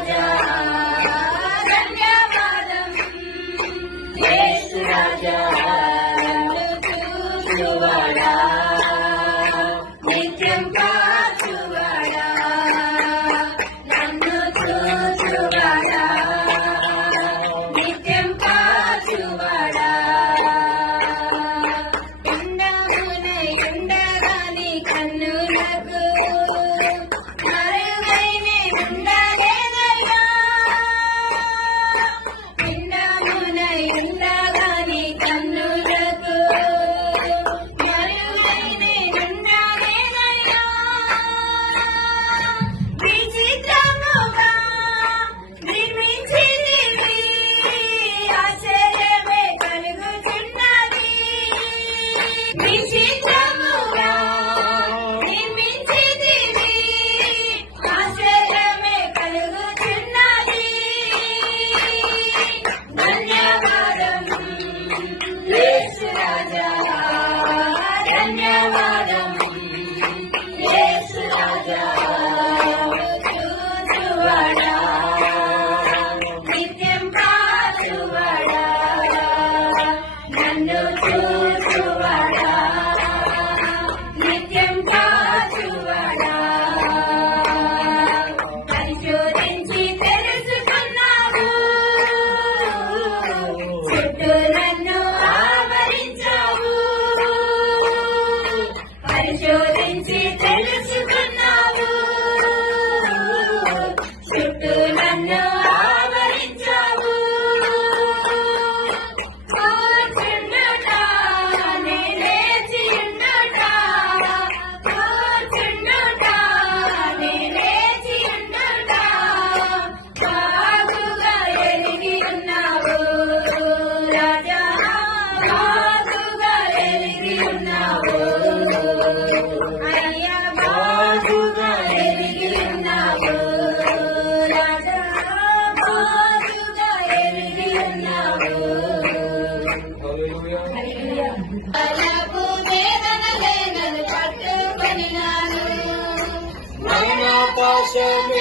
రాజా ధన్యవాదం యేసు రాజా చూచువాడా నిత్యం కాచువాడా నన్ను చూచువాడా నిత్యం కాచువాడా ఎండమునై ఎండగాని కన్నులకు మరుగైనే ఉండలేదయ్యా ఎండమునై ఎండగాని కన్నులకు మరుగైనే ఉండలేదయ్యా విచిత్రముగా నిర్మించితివి ఆశ్చర్యమే కలుగుచున్నది విచిత్రముగా నిర్మించితివి ఆశ్చర్యమే కలుగుచున్నది ధన్యవాదం యేసు రాజా ధన్యవాదం యేసు రాజా చూచువాడా నిత్యం కాచువాడా నన్ను చూచువాడా నిత్యం కాచువాడా పరిశోధించి తెలుసుకున్నావు చుట్టూ నన్ను ఆవరించావు పరిశోధించి తెలుసుకున్నావు చుట్టూ నన్ను ఆవరించావు కూర్చుండుట నేనేచి ఉండుట కూర్చుండుట నేనేచి ఉండుట బాగుగా ఎరిగి ఉన్నావు రాజా బాగుగా ఎరిగి ఉన్నావు అయ్యా బాగుగా ఎరిగి ఉన్నావు రాజా బాగుగా ఎరిగి ఉన్నావు బలపు వేదనలే నన్ను పట్టుకొనినాను మరణ పాశమే